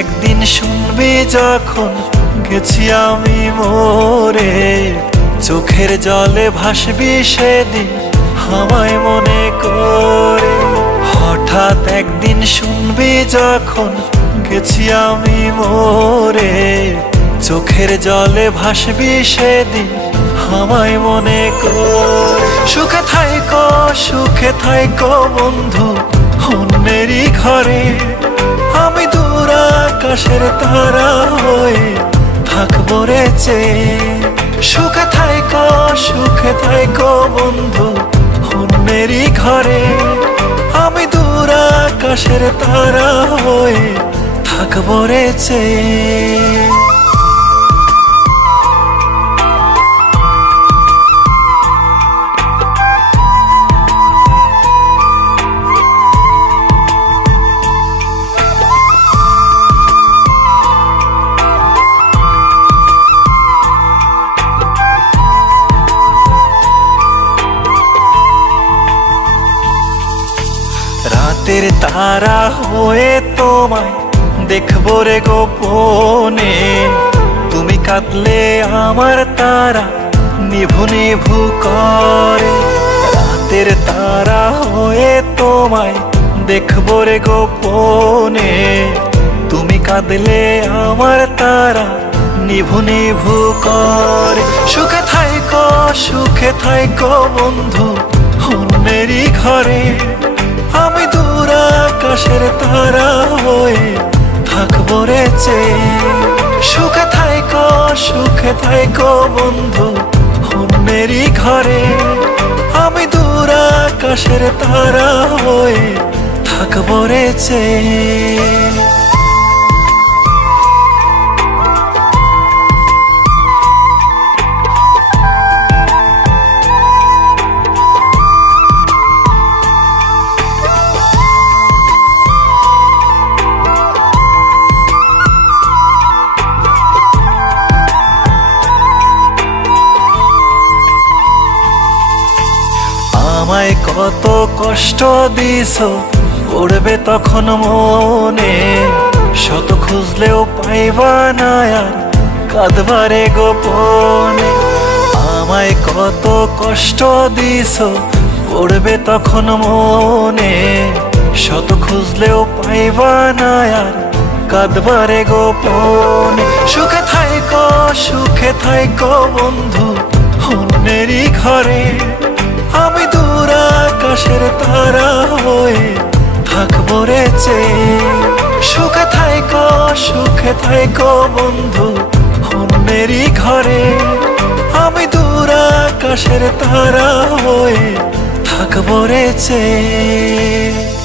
একদিন শুনবি যখন গেছি আমি মরে, চোখের জলে ভাসবি সেদিন আমায় মনে করে। হঠাৎ একদিন শুনবি যখন গেছি আমি মরে, চোখের জলে ভাসবি সেদিন আমায় মনে করে। সুখে থাইকো বন্ধু অন্যেরই ঘরে, আমি দূর আকাশের তারা হয়ে থাকবো রে চেয়ে। সুখে থাইকো বন্ধু অন্যেরই ঘরে, আমি দূর আকাশের তারা হয়ে থাকবো রে চেয়ে। রাতের তারা হয়ে তোমায় দেখবো রে গোপনে, তুমি কাঁদলে আমার তারা নিভু নিভু করে। রাতের তারা হয়ে তোমায় দেখবো রে গোপনে, তুমি কাঁদলে আমার তারা নিভু নিভু করে। সুখে থাইকো বন্ধু অন্যেরই ঘরে, আমি দূর আকাশের তারা হয়ে থাকবো রে চেয়ে। সুখে থাইকো বন্ধু অন্যেরই ঘরে, আমি দূর আকাশের তারা হয়ে থাকবো রে চেয়ে। আমায় কত কষ্ট দিছো পড়বে তখন মনে, শত খুঁজলেও পাইবা না আর কাঁদবারে গোপনে। আমায় কত কষ্ট দিছো পড়বে তখন মনে, শত খুঁজলেও পাইবা না আর কাঁদবারে গোপনে। সুখে থাইকো বন্ধু অন্যেরই ঘরে, আমি দূর আকাশের তারা হয়ে থাকবো রে চেয়ে। সুখে থাইকো বন্ধু অন্যেরই ঘরে, আমি দূর আকাশের তারা হয়ে থাকবো রে চেয়ে।